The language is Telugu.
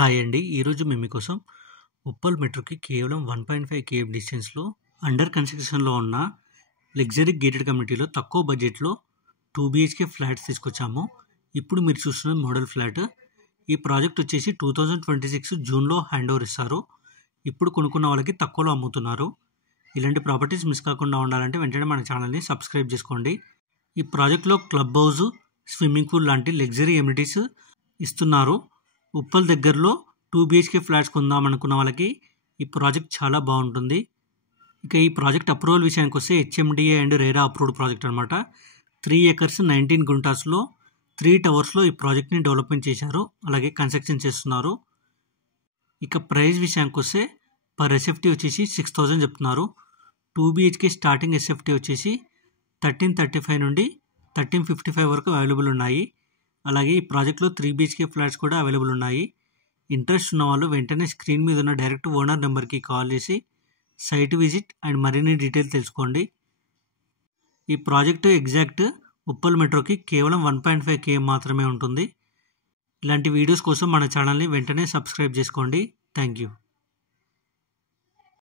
హాయ్ అండి. ఈరోజు మేము మీకోసం ఉప్పల్ మెట్రోకి కేవలం 1.5 కేఎం డిస్టెన్స్‌లో అండర్ కన్‌స్ట్రక్షన్‌లో ఉన్న లగ్జరీ గేటెడ్ కమ్యూనిటీలో తక్కువ బడ్జెట్‌లో 2 బీహెచ్‌కే ఫ్లాట్స్ తీసుకొచ్చాము. ఇప్పుడు మీరు చూస్తున్న మోడల్ ఫ్లాట్. ఈ ప్రాజెక్ట్ వచ్చేసి 2026 జూన్‌లో హ్యాండ్ ఓవర్ ఇస్తారు. ఇప్పుడు కొనుక్కున్న వాళ్ళకి తక్కువలో అమ్ముతున్నారు. ఇలాంటి ప్రాపర్టీస్ మిస్ కాకుండా ఉండాలంటే వెంటనే మన ఛానల్‌ని సబ్స్క్రైబ్ చేసుకోండి. ఈ ప్రాజెక్ట్‌లో క్లబ్ హౌస్, స్విమ్మింగ్ పూల్ లాంటి లగ్జరీ ఎమ్యూనిటీస్ ఇస్తున్నారు. ఉప్పల్ దగ్గరలో 2 బీహెచ్కే ఫ్లాట్స్ కొందామనుకున్న వాళ్ళకి ఈ ప్రాజెక్ట్ చాలా బాగుంటుంది. ఇక ఈ ప్రాజెక్ట్ అప్రూవల్ విషయానికి వస్తే HMDA and RERA approved project అనమాట. 3 acres 19 గుంటాస్లో 3 టవర్స్లో ఈ ప్రాజెక్ట్ని డెవలప్మెంట్ చేశారు. అలాగే కన్స్ట్రక్షన్ చేస్తున్నారు. ఇక ప్రైస్ విషయానికి వస్తే పర్ ఎస్ఎఫ్టీ వచ్చేసి 6,000 చెప్తున్నారు. 2 బీహెచ్కే స్టార్టింగ్ ఎస్ఎఫ్టీ వచ్చేసి 1335 నుండి 1355 వరకు అవైలబుల్ ఉన్నాయి. అలాగే ఈ ప్రాజెక్ట్లో 3 బీహెచ్కే ఫ్లాట్స్ కూడా అవైలబుల్ ఉన్నాయి. ఇంట్రెస్ట్ ఉన్న వాళ్ళు వెంటనే స్క్రీన్ మీద ఉన్న డైరెక్ట్ ఓనర్ నెంబర్కి కాల్ చేసి సైట్ విజిట్ అండ్ మరిన్ని డీటెయిల్స్ తెలుసుకోండి. ఈ ప్రాజెక్టు ఎగ్జాక్ట్ ఉప్పల్ మెట్రోకి కేవలం 1.5 కేఎం మాత్రమే ఉంటుంది. ఇలాంటి వీడియోస్ కోసం మన ఛానల్ని వెంటనే సబ్స్క్రైబ్ చేసుకోండి. Thank you.